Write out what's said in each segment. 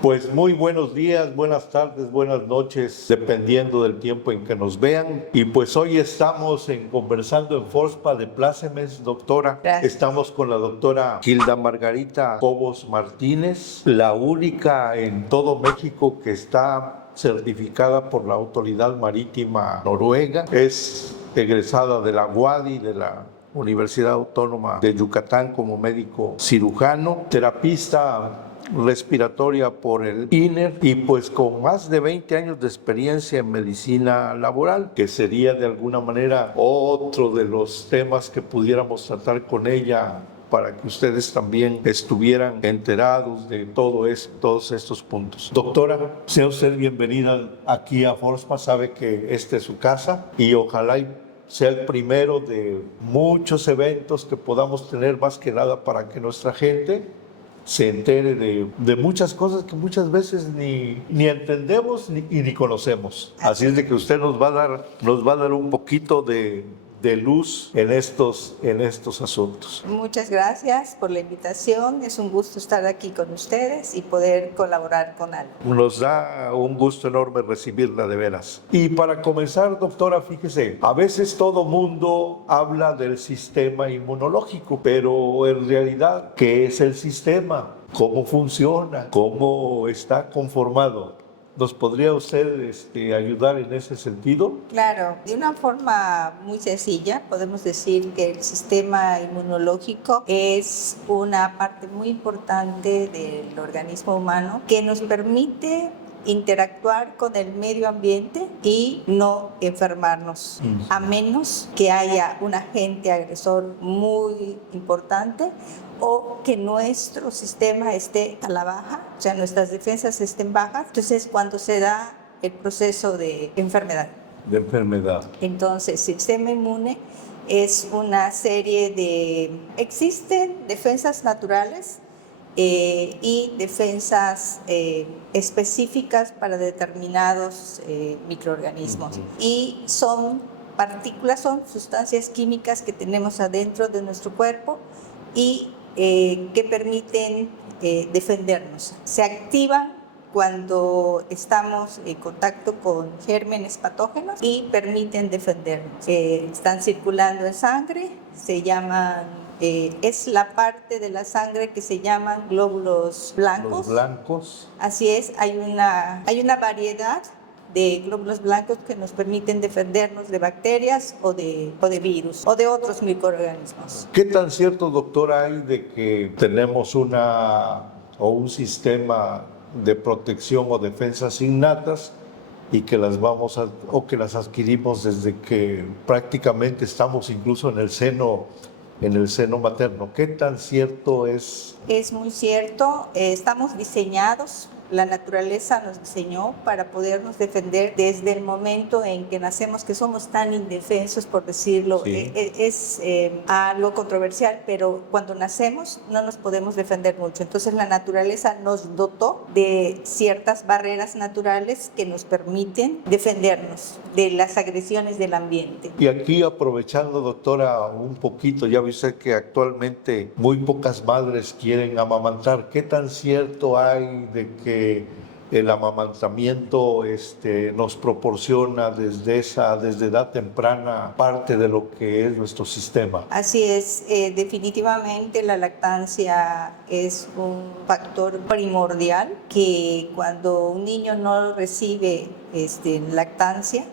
Pues muy buenos días, buenas tardes, buenas noches, dependiendo del tiempo en que nos vean. Y pues hoy estamos conversando en Forspa de Plácemes, doctora. Gracias. Estamos con la doctora Hilda Margarita Cobos Martínez, la única en todo México que está certificada por la Autoridad Marítima Noruega. Es egresada de la UADY, de la Universidad Autónoma de Yucatán, como médico cirujano, terapista respiratoria por el INER y pues con más de 20 años de experiencia en medicina laboral, que sería de alguna manera otro de los temas que pudiéramos tratar con ella para que ustedes también estuvieran enterados de todos estos puntos. Doctora, sea usted bienvenida aquí a Forspa, sabe que esta es su casa y ojalá sea el primero de muchos eventos que podamos tener, más que nada para que nuestra gente se entere de muchas cosas que muchas veces ni entendemos ni conocemos. Así es de que usted nos va a dar un poquito de luz en estos asuntos. Muchas gracias por la invitación. Es un gusto estar aquí con ustedes y poder colaborar con algo. Nos da un gusto enorme recibirla, de veras. Y para comenzar, doctora, fíjese, a veces todo mundo habla del sistema inmunológico, pero en realidad, ¿qué es el sistema? ¿Cómo funciona? ¿Cómo está conformado? ¿Nos podría usted ayudar en ese sentido? Claro, de una forma muy sencilla podemos decir que el sistema inmunológico es una parte muy importante del organismo humano que nos permite interactuar con el medio ambiente y no enfermarnos, a menos que haya un agente agresor muy importante o que nuestro sistema esté a la baja, o sea, nuestras defensas estén bajas. Entonces, cuando se da el proceso de enfermedad. De enfermedad. Entonces, el sistema inmune es una serie de... Existen defensas naturales y defensas específicas para determinados microorganismos. Y son partículas, son sustancias químicas que tenemos adentro de nuestro cuerpo y que permiten defendernos. Se activan cuando estamos en contacto con gérmenes patógenos y permiten defendernos. Están circulando en sangre, se llaman, es la parte de la sangre que se llaman glóbulos blancos. Los blancos. Así es, hay una variedad de glóbulos blancos que nos permiten defendernos de bacterias o de virus o de otros microorganismos. ¿Qué tan cierto, doctora, hay de que tenemos un sistema de protección o defensas innatas y que las adquirimos desde que prácticamente estamos incluso en el seno materno? ¿Qué tan cierto es? Es muy cierto, estamos diseñados. La naturaleza nos diseñó para podernos defender desde el momento en que nacemos, que somos tan indefensos, por decirlo. Sí. Es algo controversial, pero cuando nacemos no nos podemos defender mucho. Entonces la naturaleza nos dotó de ciertas barreras naturales que nos permiten defendernos de las agresiones del ambiente. Y aquí, aprovechando, doctora, un poquito, ya viste que actualmente muy pocas madres quieren amamantar. ¿Qué tan cierto hay de que el amamantamiento nos proporciona desde edad temprana parte de lo que es nuestro sistema? Así es, definitivamente la lactancia es un factor primordial que cuando un niño no recibe lactancia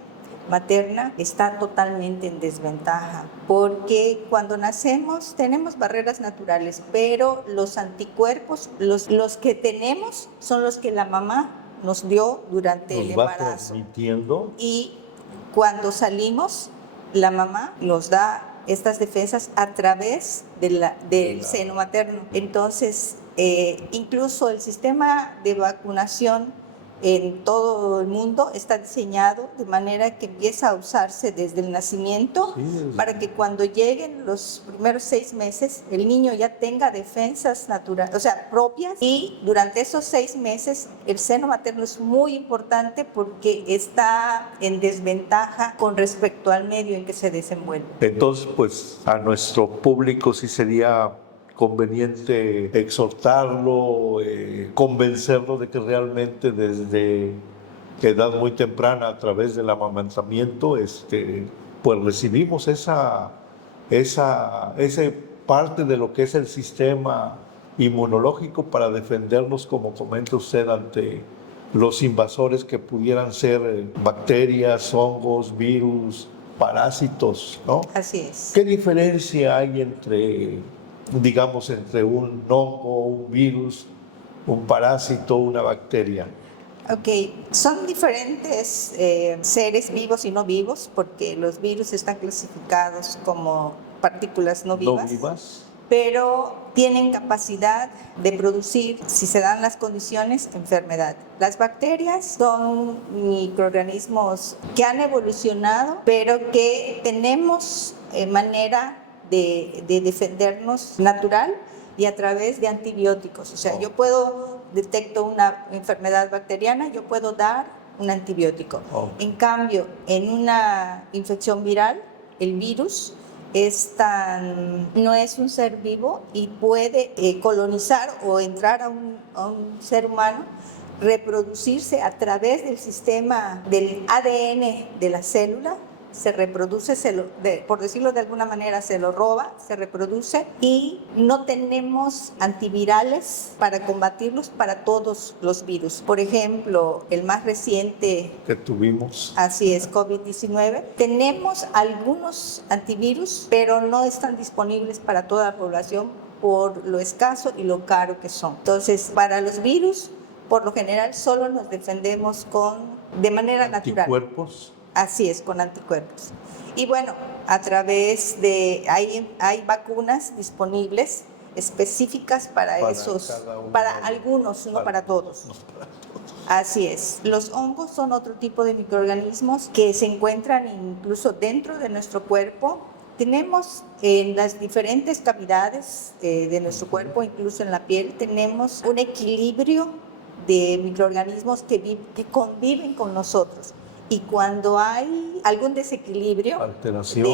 materna está totalmente en desventaja, porque cuando nacemos tenemos barreras naturales, pero los anticuerpos, los que tenemos son los que la mamá nos dio durante el embarazo. Va transmitiendo. Y cuando salimos, la mamá nos da estas defensas a través del seno materno. Entonces, incluso el sistema de vacunación en todo el mundo está diseñado de manera que empieza a usarse desde el nacimiento para que cuando lleguen los primeros 6 meses el niño ya tenga defensas naturales, o sea, propias, y durante esos 6 meses el seno materno es muy importante porque está en desventaja con respecto al medio en que se desenvuelve. Entonces, pues a nuestro público sí sería conveniente exhortarlo, convencerlo de que realmente desde edad muy temprana, a través del amamantamiento, pues recibimos esa parte de lo que es el sistema inmunológico para defendernos, como comenta usted, ante los invasores que pudieran ser bacterias, hongos, virus, parásitos, ¿no? Así es. ¿Qué diferencia hay entre un hongo, un virus, un parásito, una bacteria? Ok, son diferentes seres vivos y no vivos, porque los virus están clasificados como partículas no vivas. ¿No vivas? Pero tienen capacidad de producir, si se dan las condiciones, enfermedad. Las bacterias son microorganismos que han evolucionado, pero que tenemos manera de defendernos natural y a través de antibióticos. O sea, yo detecto una enfermedad bacteriana, yo puedo dar un antibiótico. En cambio, en una infección viral, el virus no es un ser vivo y puede colonizar o entrar a un ser humano, reproducirse a través del sistema del ADN de la célula, se reproduce, por decirlo de alguna manera, se lo roba, se reproduce, y no tenemos antivirales para combatirlos para todos los virus. Por ejemplo, el más reciente que tuvimos. Así es, COVID-19. Tenemos algunos antivirus, pero no están disponibles para toda la población por lo escaso y lo caro que son. Entonces, para los virus, por lo general, solo nos defendemos de manera natural. ¿Anticuerpos? Así es, con anticuerpos. Y bueno, a través de, hay vacunas disponibles específicas para algunos, no para todos. Así es. Los hongos son otro tipo de microorganismos que se encuentran incluso dentro de nuestro cuerpo. Tenemos en las diferentes cavidades de nuestro cuerpo, incluso en la piel, tenemos un equilibrio de microorganismos que conviven con nosotros. Y cuando hay algún desequilibrio, alteración,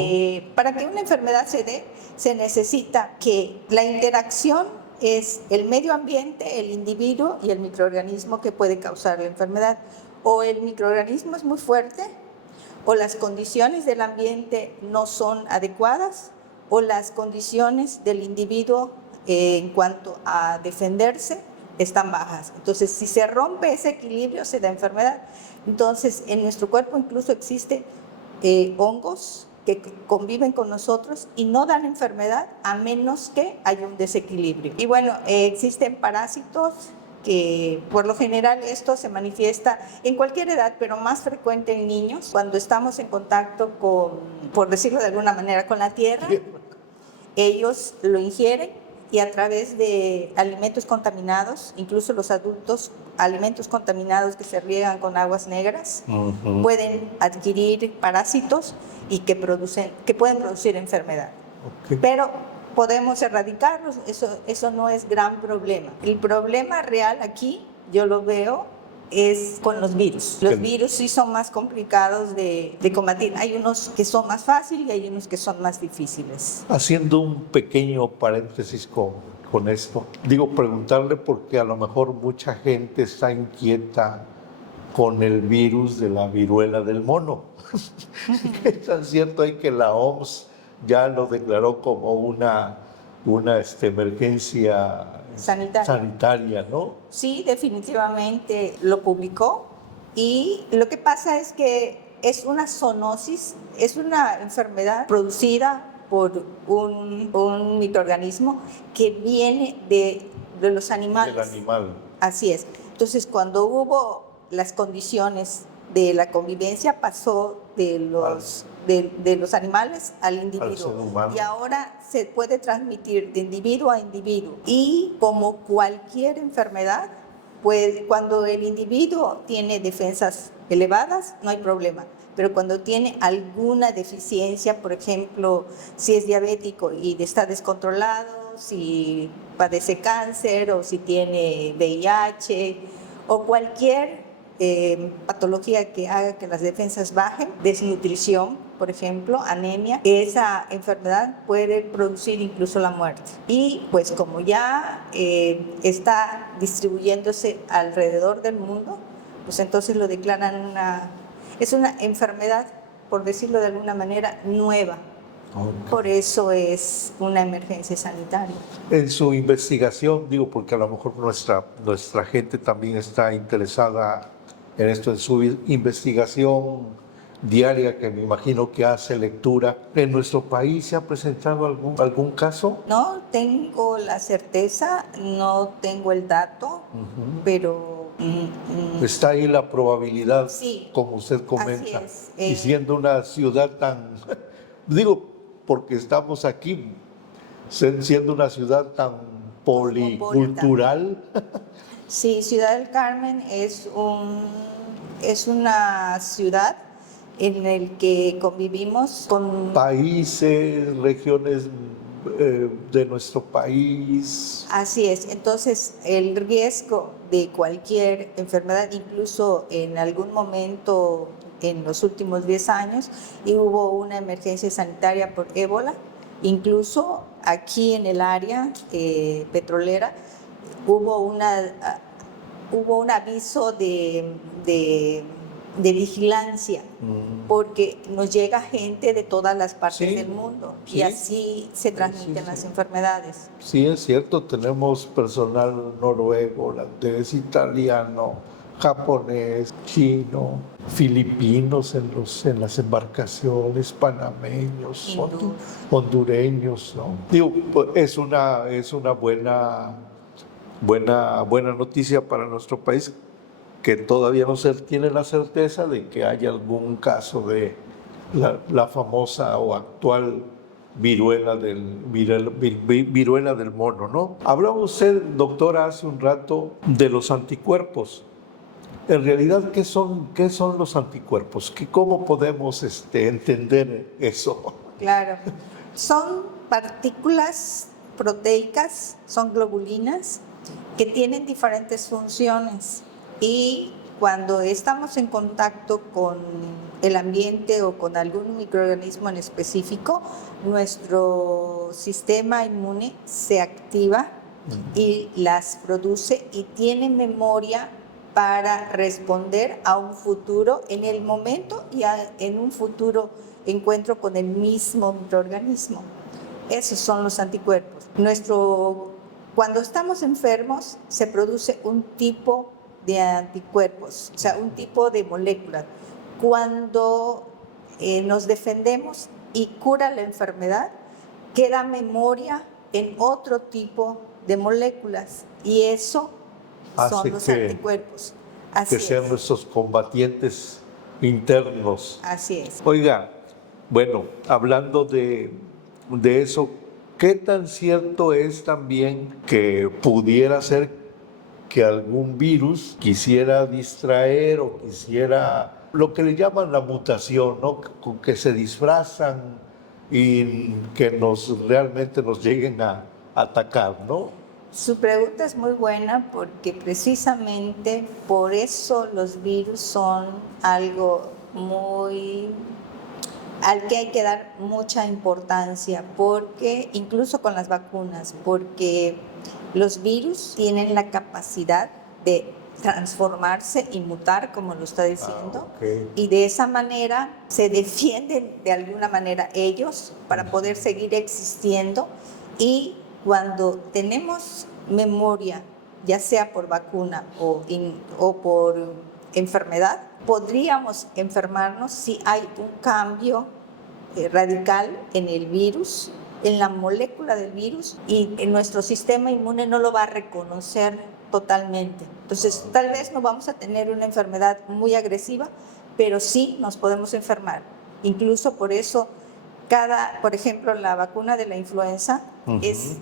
para que una enfermedad se dé, se necesita que la interacción es el medio ambiente, el individuo y el microorganismo que puede causar la enfermedad. O el microorganismo es muy fuerte, o las condiciones del ambiente no son adecuadas, o las condiciones del individuo en cuanto a defenderse están bajas. Entonces, si se rompe ese equilibrio, se da enfermedad. Entonces, en nuestro cuerpo incluso existen hongos que conviven con nosotros y no dan enfermedad a menos que haya un desequilibrio. Y bueno, existen parásitos que por lo general esto se manifiesta en cualquier edad, pero más frecuente en niños, cuando estamos en contacto con, por decirlo de alguna manera, con la tierra. Ellos lo ingieren y a través de alimentos contaminados, incluso los adultos, alimentos contaminados que se riegan con aguas negras, pueden adquirir parásitos y que pueden producir enfermedad. Pero podemos erradicarlos, eso no es gran problema. El problema real aquí, yo lo veo, es con los virus. Los virus sí son más complicados de combatir. Hay unos que son más fáciles y hay unos que son más difíciles. Haciendo un pequeño paréntesis con esto, preguntarle porque a lo mejor mucha gente está inquieta con el virus de la viruela del mono. Es tan cierto hay que la OMS ya lo declaró como una emergencia sanitaria, ¿no? Sí, definitivamente lo publicó, y lo que pasa es que es una zoonosis, es una enfermedad producida por un microorganismo que viene de los animales. Del animal. Así es. Entonces, cuando hubo las condiciones de la convivencia, pasó de los animales al individuo. Y ahora se puede transmitir de individuo a individuo. Y como cualquier enfermedad, Cuando el individuo tiene defensas elevadas, no hay problema. Pero cuando tiene alguna deficiencia, por ejemplo, si es diabético y está descontrolado, si padece cáncer o si tiene VIH o cualquier patología que haga que las defensas bajen, desnutrición, por ejemplo, anemia, esa enfermedad puede producir incluso la muerte. Y pues como ya está distribuyéndose alrededor del mundo, pues entonces lo declaran es una enfermedad, por decirlo de alguna manera, nueva. Okay. Por eso es una emergencia sanitaria. En su investigación, digo, porque a lo mejor nuestra gente también está interesada en esto, en su investigación diaria, que me imagino que hace lectura, ¿en nuestro país se ha presentado algún caso? No tengo la certeza, no tengo el dato, pero... Está ahí la probabilidad, sí, como usted comenta. Así es. Y siendo una ciudad tan... digo, porque estamos aquí, siendo una ciudad tan policultural. Sí, Ciudad del Carmen es una ciudad en la que convivimos con países, regiones de nuestro país. Así es, entonces el riesgo de cualquier enfermedad, incluso en algún momento en los últimos 10 años, y hubo una emergencia sanitaria por ébola, incluso aquí en el área petrolera hubo un aviso de vigilancia, porque nos llega gente de todas las partes del mundo y así se transmiten las enfermedades. Sí, es cierto, tenemos personal noruego, holandés, italiano, japonés, chino, filipinos en las embarcaciones, panameños, hondureños, ¿no? Digo, pues, es una buena noticia para nuestro país, que todavía no se tiene la certeza de que haya algún caso de la famosa o actual viruela del mono, ¿no? Hablaba usted, doctora, hace un rato de los anticuerpos. En realidad, ¿qué son los anticuerpos? ¿Cómo podemos entender eso? Claro, son partículas proteicas, son globulinas que tienen diferentes funciones. Y cuando estamos en contacto con el ambiente o con algún microorganismo en específico, nuestro sistema inmune se activa y las produce y tiene memoria para responder a un futuro en el momento y en un futuro encuentro con el mismo microorganismo. Esos son los anticuerpos. Cuando estamos enfermos se produce un tipo de anticuerpos, o sea, un tipo de molécula. Cuando nos defendemos y cura la enfermedad, queda memoria en otro tipo de moléculas y eso son los anticuerpos. Que sean nuestros combatientes internos. Así es. Oiga, bueno, hablando de eso, ¿qué tan cierto es también que pudiera ser que algún virus quisiera distraer o quisiera lo que le llaman la mutación, ¿no? Que se disfrazan y que realmente nos lleguen a atacar, ¿no? Su pregunta es muy buena porque precisamente por eso los virus son algo al que hay que dar mucha importancia, porque incluso con las vacunas, porque los virus tienen la capacidad de transformarse y mutar, como lo está diciendo, y de esa manera se defienden de alguna manera ellos para poder seguir existiendo. Y cuando tenemos memoria, ya sea por vacuna o por enfermedad, podríamos enfermarnos si hay un cambio radical en el virus, en la molécula del virus, y nuestro sistema inmune no lo va a reconocer totalmente. Entonces, tal vez no vamos a tener una enfermedad muy agresiva, pero sí nos podemos enfermar. Incluso por eso, por ejemplo, la vacuna de la influenza es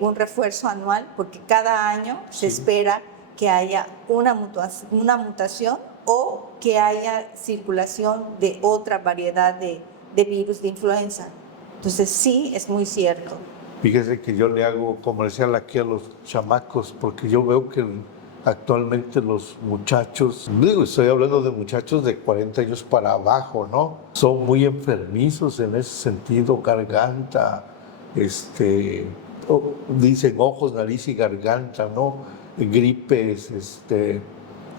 un refuerzo anual, porque cada año se espera que haya una mutación o que haya circulación de otra variedad de virus de influenza. Entonces sí, es muy cierto. Fíjese que yo le hago comercial aquí a los chamacos, porque yo veo que actualmente los muchachos, digo, estoy hablando de muchachos de 40 años para abajo, ¿no? Son muy enfermizos en ese sentido, garganta, dicen ojos, nariz y garganta, ¿no? Gripes,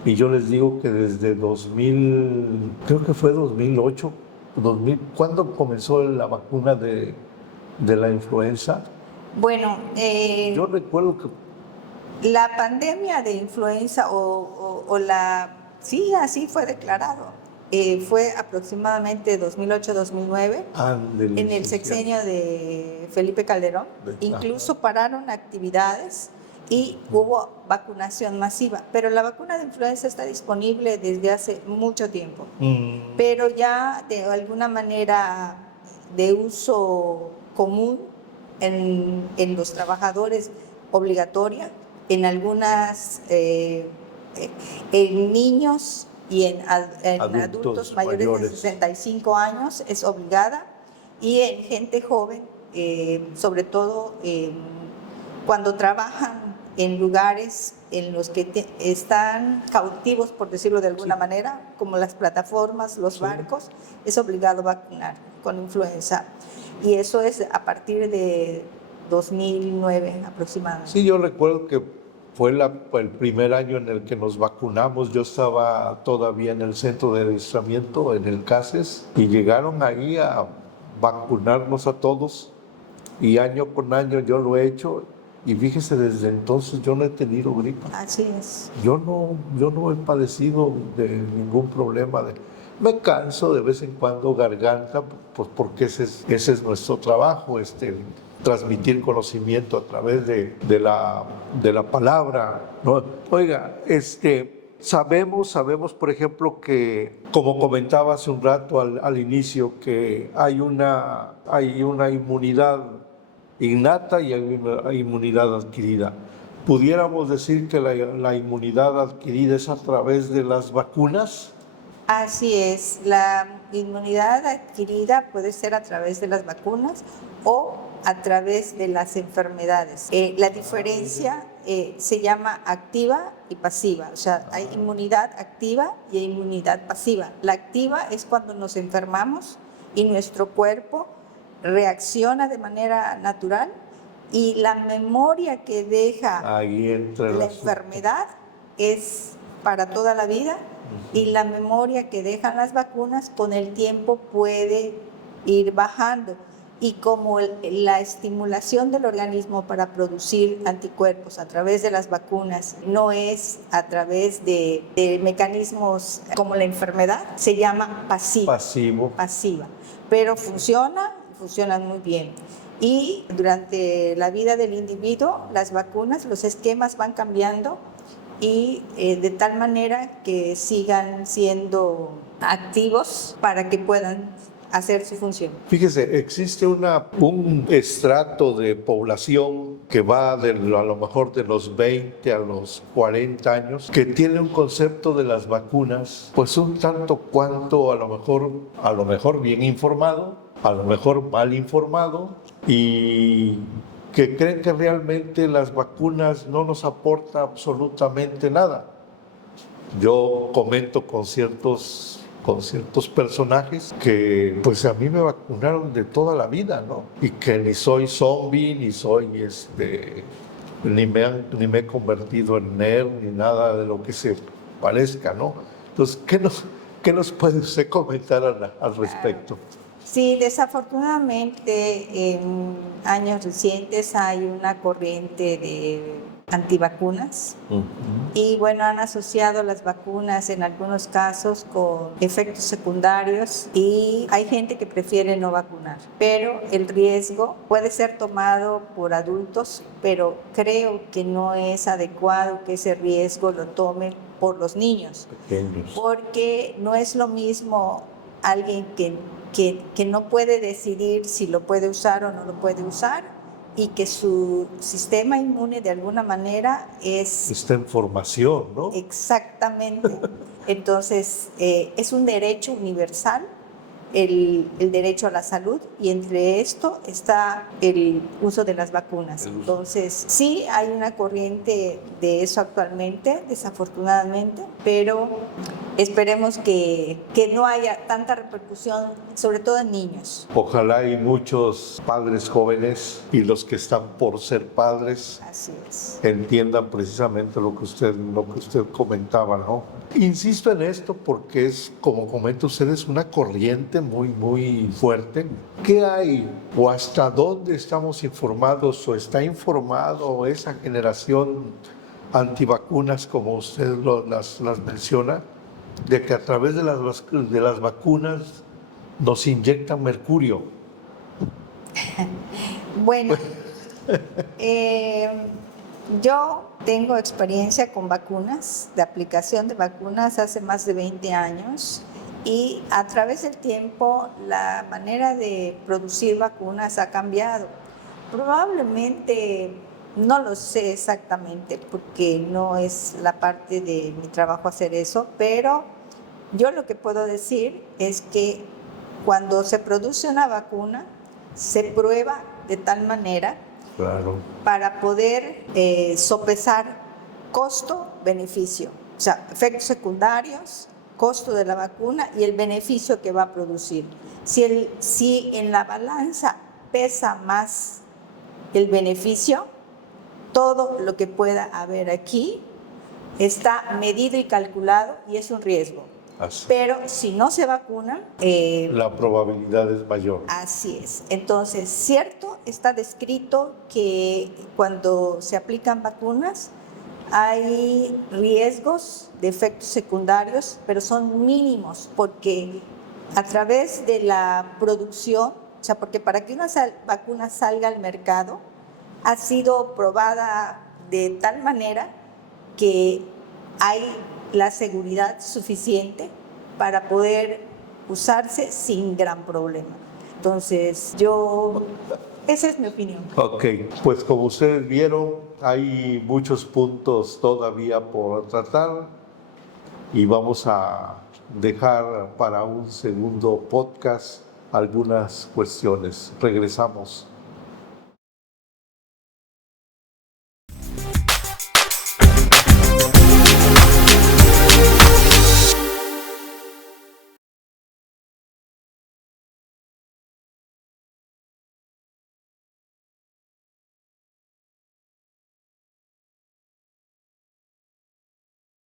y yo les digo que desde 2000, creo que fue 2008, ¿cuándo comenzó la vacuna de la influenza? Bueno, Yo recuerdo que la pandemia de influenza sí, así fue declarado. Fue aproximadamente 2008-2009, en el sexenio de Felipe Calderón. Incluso pararon actividades y hubo vacunación masiva. Pero la vacuna de influenza está disponible desde hace mucho tiempo. Pero ya de alguna manera de uso común en los trabajadores obligatoria, en algunas, en niños y en adultos mayores de 65 años es obligada, y en gente joven, sobre todo cuando trabajan en lugares en los que están cautivos, por decirlo de alguna manera, como las plataformas, los barcos, es obligado a vacunar con influenza. Y eso es a partir de 2009 aproximadamente. Sí, yo recuerdo que fue el primer año en el que nos vacunamos. Yo estaba todavía en el centro de adiestramiento, en el CASES, y llegaron ahí a vacunarnos a todos, y año con año yo lo he hecho, y fíjese, desde entonces yo no he tenido gripe. Así es. Yo no he padecido de ningún problema. Me canso de vez en cuando garganta, pues porque ese es nuestro trabajo, transmitir conocimiento a través de la palabra, ¿no? Oiga, sabemos, por ejemplo, que, como comentaba hace un rato al inicio, que hay una inmunidad innata y hay una inmunidad adquirida. ¿Pudiéramos decir que la inmunidad adquirida es a través de las vacunas? Así es, la inmunidad adquirida puede ser a través de las vacunas o a través de las enfermedades. La diferencia se llama activa y pasiva, o sea, hay inmunidad activa y hay inmunidad pasiva. La activa es cuando nos enfermamos y nuestro cuerpo reacciona de manera natural, y la memoria que deja la enfermedad es para toda la vida, y la memoria que dejan las vacunas con el tiempo puede ir bajando. Y como la estimulación del organismo para producir anticuerpos a través de las vacunas no es a través de mecanismos como la enfermedad, se llama pasiva. Pero funcionan muy bien. Y durante la vida del individuo, las vacunas, los esquemas van cambiando, y de tal manera que sigan siendo activos para que puedan hacer su función. Fíjese, existe un estrato de población que va a lo mejor de los 20 a los 40 años, que tiene un concepto de las vacunas, pues un tanto cuanto a lo mejor bien informado, a lo mejor mal informado, y que creen que realmente las vacunas no nos aportan absolutamente nada. Yo comento con ciertos personajes que pues a mí me vacunaron de toda la vida, ¿no? Y que ni soy zombie, ni soy ni me he convertido en nerd, ni nada de lo que se parezca, ¿no? Entonces, ¿qué nos puede usted comentar al respecto? Sí, desafortunadamente en años recientes hay una corriente de antivacunas. Y bueno, han asociado las vacunas en algunos casos con efectos secundarios, y hay gente que prefiere no vacunar, pero el riesgo puede ser tomado por adultos, pero creo que no es adecuado que ese riesgo lo tomen por los niños pequeños, porque no es lo mismo alguien que no puede decidir si lo puede usar o no lo puede usar, y que su sistema inmune de alguna manera Está en formación, ¿no? exactamente. Entonces, es un derecho universal el derecho a la salud, y entre esto está el uso de las vacunas. Entonces, sí hay una corriente de eso actualmente, desafortunadamente, pero esperemos que no haya tanta repercusión, sobre todo en niños. Ojalá y muchos padres jóvenes y los que están por ser padres Así es. entiendan precisamente lo que usted comentaba, ¿no? Insisto en esto porque es, como comenta usted, es una corriente muy fuerte. ¿Qué hay o hasta dónde estamos informados o está informado esa generación antivacunas, como usted las menciona, de que a través de las vacunas nos inyectan mercurio? Bueno, yo tengo experiencia con vacunas, de aplicación de vacunas hace más de 20 años, y a través del tiempo la manera de producir vacunas ha cambiado. Probablemente, no lo sé exactamente porque no es la parte de mi trabajo hacer eso, pero yo lo que puedo decir es que cuando se produce una vacuna, se prueba de tal manera Claro. para poder sopesar costo-beneficio, o sea, efectos secundarios, costo de la vacuna y el beneficio que va a producir. Si en la balanza pesa más el beneficio, todo lo que pueda haber aquí está medido y calculado y es un riesgo. Así. Pero si no se vacunan, la probabilidad es mayor. Así es. Entonces, cierto, está descrito que cuando se aplican vacunas hay riesgos de efectos secundarios, pero son mínimos porque a través de la producción, o sea, porque para que una vacuna salga al mercado, ha sido probada de tal manera que hay la seguridad suficiente para poder usarse sin gran problema. Entonces, esa es mi opinión. Ok, pues como ustedes vieron, hay muchos puntos todavía por tratar y vamos a dejar para un segundo podcast algunas cuestiones. Regresamos.